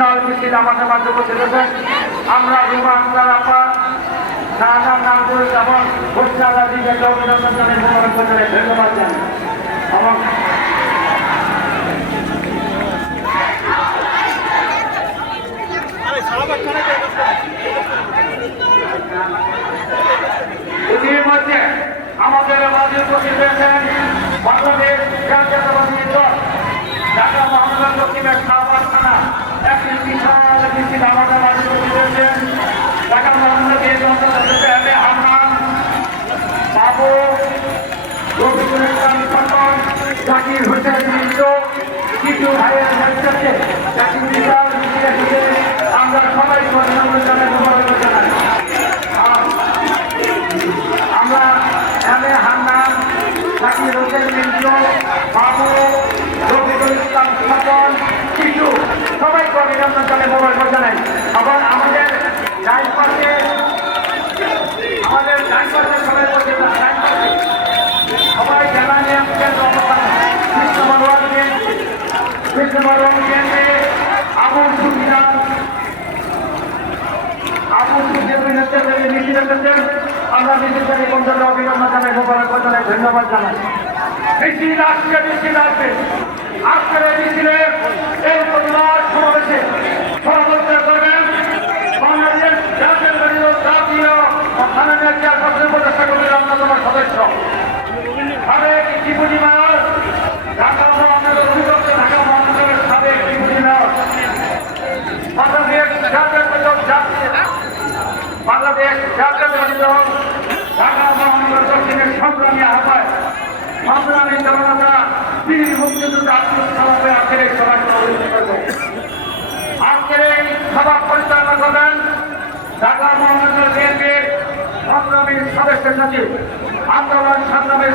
বিশাল মিছিল আমাদের মাঝে উপস্থিত হয়েছেন। আমরা রুমা আক্তার আপা নানা নামগুলো যেমন ঘোষণা দিকে অভিনন্দন জানাই, ধন্যবাদ জানাই এবং ইতিমধ্যে আমাদের মাঝে উপস্থিত হয়েছেন বাংলাদেশ জাতীয়তাবাদী দল ঢাকা মহানগর দক্ষিণের শাহবাগ থানা একটি বিশাল মিছিল আমাদের মাঝে উপস্থিত হয়েছেন। ঢাকা মহানগর হামনান বাবু রফিকুল ইসলাম খন্দন জাকির হোসেন মিত্র কিছু ভাইয়ের নেতৃত্বে একটি বিশাল মিছিলে আমরা সবাই অভিনন্দন জানাই, ধন্যবাদ জানাই। আমরা হান্নান জাকির হোসেন মিত্র বাবু রফিকুল ইসলাম খন্দন কিছু সবাইকে অভিনন্দন জানাই, ধন্যবাদ জানাই। আবার আমাদের ডাইন পাশে সবাই বলছে সবাই জানানি কেন্দ্র অবস্থান কৃষ্ণমারোয়ান কেন্দ্রে আবুল সুবিধান আমরা মিছিলকারী বন্ধুদের অভিনন্দন জানাই, মোবারকবাদ জানাই, ধন্যবাদ জানাই। মিছিল আসছে, মিছিল আসবে। আজকের এই মিছিলে এই প্রতিবাদ সমাবেশে সভাপতিত্ব করবেন বাংলাদেশ জাতীয়তাবাদী জাতীয় মাননীয় চেয়ারপারসন উপদেষ্টা কমিটির অন্যতম সদস্য সাবেক ডিপুটি মেয়র ঢাকা মহানগর অধিদপ্তর ঢাকা মহানগরের সাবেক ডিপুটি মেয়র বাংলাদেশ জাতীয়তাবাদী দল ঢাকা মহানগর দক্ষিণের সংগ্রামী আহ্বায়ক সংগ্রামী জনতা বীর মুক্তিযোদ্ধা আত্মসমাবে আজকের এই সভায় আজকের এই সভা পরিচালনা করবেন ঢাকা মহানগর বিএনপির সংগ্রামী সদস্য সচিব আন্দোলন সংগ্রামের